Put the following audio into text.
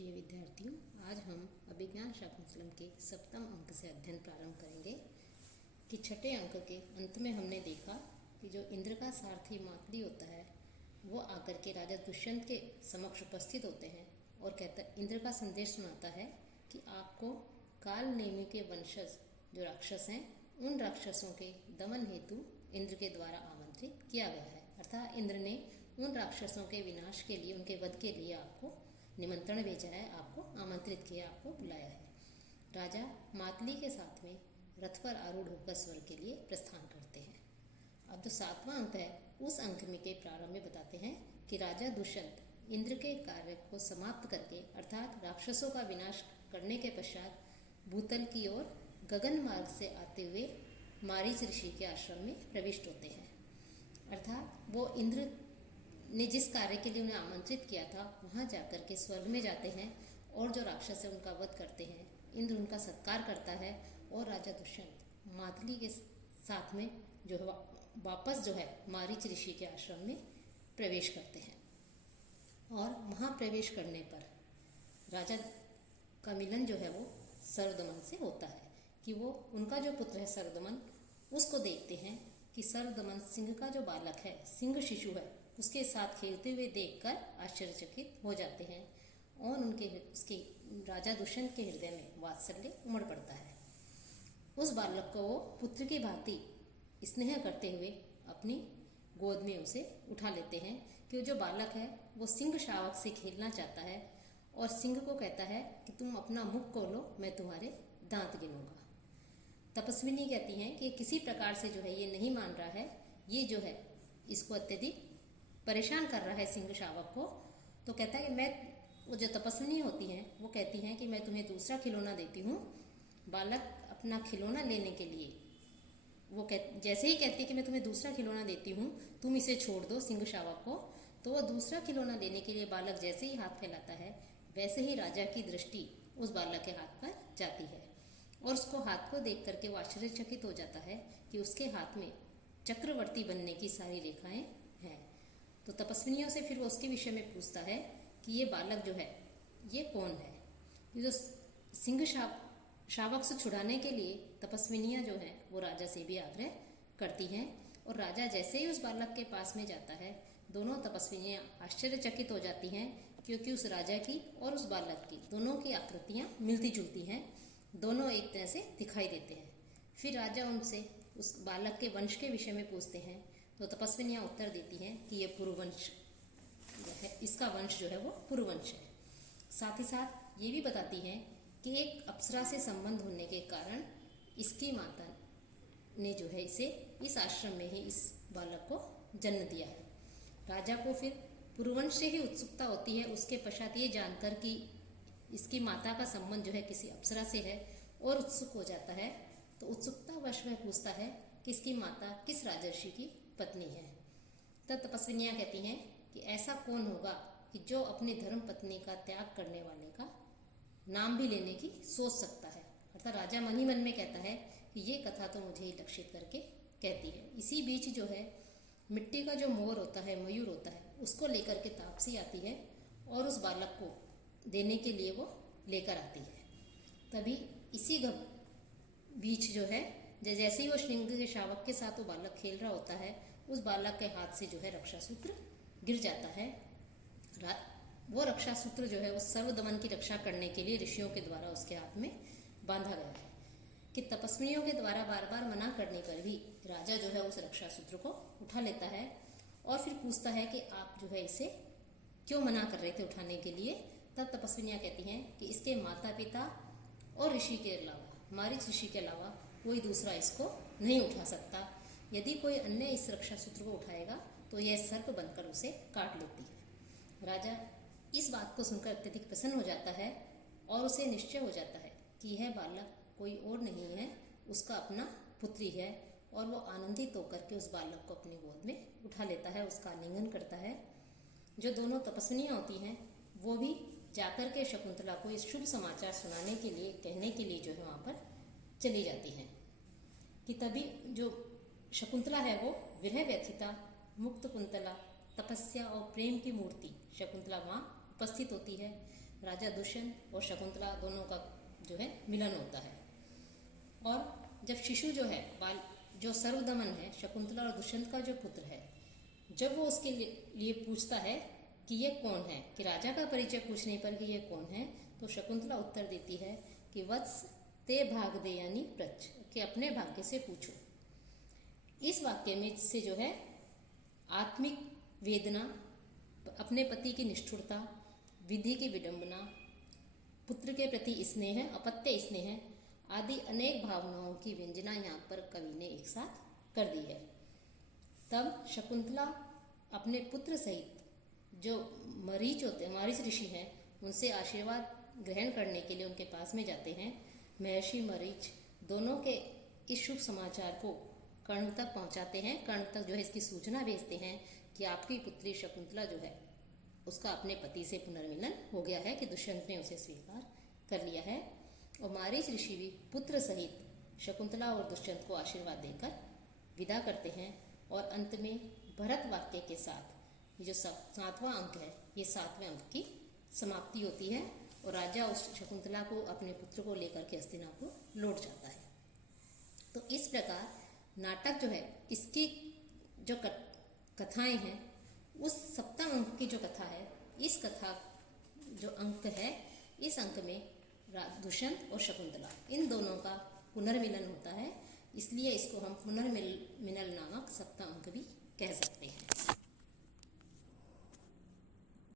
प्रिय विद्यार्थियों, आज हम अभिज्ञान शाकुंतलम के सप्तम अंक से अध्ययन प्रारंभ करेंगे कि छठे अंक के अंत में हमने देखा कि जो इंद्र का सारथी मातली होता है वो आकर के राजा दुष्यंत के समक्ष उपस्थित होते हैं और कहता इंद्र का संदेश सुनाता है कि आपको काल नेमि के वंशज जो राक्षस हैं उन राक्षसों के दमन हेतु इंद्र के द्वारा आमंत्रित किया गया है। अर्थात इंद्र ने उन राक्षसों के विनाश के लिए, उनके वध के लिए आपको निमंत्रण भेजा है, आपको आमंत्रित किया, आपको बुलाया है। राजा मातली के साथ में रथ पर आरूढ़ होकर स्वर्ग के लिए प्रस्थान करते हैं। अब जो सातवां अंक है उस अंक में के प्रारंभ में बताते हैं कि राजा दुष्यंत इंद्र के कार्य को समाप्त करके अर्थात राक्षसों का विनाश करने के पश्चात भूतल की ओर गगन मार्ग से आते हुए मारीच ऋषि के आश्रम में प्रविष्ट होते हैं। अर्थात वो इंद्र ने जिस कार्य के लिए उन्हें आमंत्रित किया था वहाँ जाकर के स्वर्ग में जाते हैं और जो राक्षस है उनका वध करते हैं। इंद्र उनका सत्कार करता है और राजा दुष्यंत मातली के साथ में जो है वापस जो है मारीच ऋषि के आश्रम में प्रवेश करते हैं। और वहाँ प्रवेश करने पर राजा का मिलन जो है वो सर्वदमन से होता है कि वो उनका जो पुत्र है सर्वदमन उसको देखते हैं कि सर्वदमन सिंह का जो बालक है, सिंह शिशु है, उसके साथ खेलते हुए देखकर आश्चर्यचकित हो जाते हैं और उसके राजा दुष्यंत के हृदय में वात्सल्य उमड़ पड़ता है। उस बालक को वो पुत्र की भांति स्नेह करते हुए अपनी गोद में उसे उठा लेते हैं कि वो जो बालक है वो सिंह शावक से खेलना चाहता है और सिंह को कहता है कि तुम अपना मुख खोलो, मैं तुम्हारे दांत गिनूंगा। तपस्विनी कहती हैं कि किसी प्रकार से जो है ये नहीं मान रहा है, ये जो है इसको अत्यधिक परेशान कर रहा है सिंह शावक को। तो कहता है कि वो जो तपस्विनी होती हैं वो कहती हैं कि मैं तुम्हें दूसरा खिलौना देती हूँ। बालक अपना खिलौना लेने के लिए वो जैसे ही कहती है कि मैं तुम्हें दूसरा खिलौना देती हूँ, तुम इसे छोड़ दो सिंह शावक को, तो वो दूसरा खिलौना लेने के लिए बालक जैसे ही हाथ फैलाता है वैसे ही राजा की दृष्टि उस बालक के हाथ पर जाती है और उसको हाथ को देख करके वो आश्चर्यचकित हो जाता है कि उसके हाथ में चक्रवर्ती बनने की सारी रेखाएं हैं। तो तपस्विनियों से फिर वो उसके विषय में पूछता है कि ये बालक जो है ये कौन है। ये जो सिंह शावक से छुड़ाने के लिए तपस्विनियाँ जो हैं वो राजा से भी आग्रह करती हैं और राजा जैसे ही उस बालक के पास में जाता है दोनों तपस्विनियाँ आश्चर्यचकित हो जाती हैं क्योंकि उस राजा की और उस बालक की दोनों की आकृतियाँ मिलती जुलती हैं, दोनों एक तरह से दिखाई देते हैं। फिर राजा उनसे उस बालक के वंश के विषय में पूछते हैं तो तपस्विनियाँ उत्तर देती हैं कि ये पुरुवंश है, इसका वंश जो है वो पुरुवंश है। साथ ही साथ ये भी बताती हैं कि एक अप्सरा से संबंध होने के कारण इसकी माता ने जो है इसे इस आश्रम में ही इस बालक को जन्म दिया है। राजा को फिर पुरुवंश से ही उत्सुकता होती है, उसके पश्चात ये जानकर कि इसकी माता का संबंध जो है किसी अप्सरा से है और उत्सुक हो जाता है। तो उत्सुकतावश वह पूछता है कि इसकी माता किस राजर्षि की पत्नी है। तब तपस्विनियाँ कहती हैं कि ऐसा कौन होगा कि जो अपनी धर्म पत्नी का त्याग करने वाले का नाम भी लेने की सोच सकता है। अर्थात राजा मन ही मन में कहता है कि ये कथा तो मुझे ही लक्षित करके कहती है। इसी बीच जो है मिट्टी का जो मोर होता है, मयूर होता है, उसको लेकर के तापसी आती है और उस बालक को देने के लिए वो लेकर आती है। तभी इसी बीच जो है जैसे ही वो सिंह के शावक के साथ वो बालक खेल रहा होता है उस बालक के हाथ से जो है रक्षा सूत्र गिर जाता है। वो रक्षा सूत्र जो है उस सर्वदमन की रक्षा करने के लिए ऋषियों के द्वारा उसके हाथ में बांधा गया है कि तपस्विनियों के द्वारा बार बार मना करने पर भी राजा जो है उस रक्षा सूत्र को उठा लेता है और फिर पूछता है कि आप जो है इसे क्यों मना कर रहे थे उठाने के लिए। तब तपस्विनियाँ कहती हैं कि इसके माता पिता और ऋषि के अलावा, मारीच ऋषि के अलावा कोई दूसरा इसको नहीं उठा सकता। यदि कोई अन्य इस रक्षा सूत्र को उठाएगा तो यह सर्प बनकर उसे काट लेती है। राजा इस बात को सुनकर अत्यधिक प्रसन्न हो जाता है और उसे निश्चय हो जाता है कि यह बालक कोई और नहीं है, उसका अपना पुत्री है और वो आनंदित होकर के उस बालक को अपनी गोद में उठा लेता है, उसका आलिंगन करता है। जो दोनों तपस्विनियाँ होती हैं वो भी जाकर के शकुंतला को इस शुभ समाचार सुनाने के लिए, कहने के लिए जो है वहाँ पर चली जाती हैं कि तभी जो शकुंतला है वो विरह व्यथिता, मुक्त कुंतला, तपस्या और प्रेम की मूर्ति शकुंतला वहाँ उपस्थित होती है। राजा दुष्यंत और शकुंतला दोनों का जो है मिलन होता है। और जब शिशु जो है बाल जो सर्वदमन है, शकुंतला और दुष्यंत का जो पुत्र है, जब वो उसके लिए पूछता है कि ये कौन है, कि राजा का परिचय पूछने पर कि ये कौन है, तो शकुंतला उत्तर देती है कि वत्स ते भाग दे यानी प्रच, कि अपने भाग्य से पूछो। इस वाक्य में से जो है आत्मिक वेदना, अपने पति की निष्ठुरता, विधि की विडंबना, पुत्र के प्रति स्नेह, अपत्य स्नेह आदि अनेक भावनाओं की व्यंजना यहाँ पर कवि ने एक साथ कर दी है। तब शकुंतला अपने पुत्र सहित जो मरीच ऋषि हैं उनसे आशीर्वाद ग्रहण करने के लिए उनके पास में जाते हैं। महर्षि मरीच दोनों के इस शुभ समाचार को कर्ण तक पहुंचाते हैं। कर्ण तक जो है इसकी सूचना भेजते हैं कि आपकी पुत्री शकुंतला जो है उसका अपने पति से पुनर्मिलन हो गया है, कि दुष्यंत ने उसे स्वीकार कर लिया है। और मरीच ऋषि भी पुत्र सहित शकुंतला और दुष्यंत को आशीर्वाद देकर विदा करते हैं। और अंत में भरत वाक्य के साथ ये जो 7वां अंक है, ये 7वें अंक की समाप्ति होती है और राजा उस शकुंतला को अपने पुत्र को लेकर के हस्तिनापुर लौट जाता है। तो इस प्रकार नाटक जो है, इसकी जो कथाएं हैं, उस 7वें अंक की जो कथा है, इस कथा जो अंक है, इस अंक में दुष्यंत और शकुंतला इन दोनों का पुनर्मिलन होता है। इसलिए इसको हम पुनर्मिलन नामक 7वां अंक भी कह सकते हैं।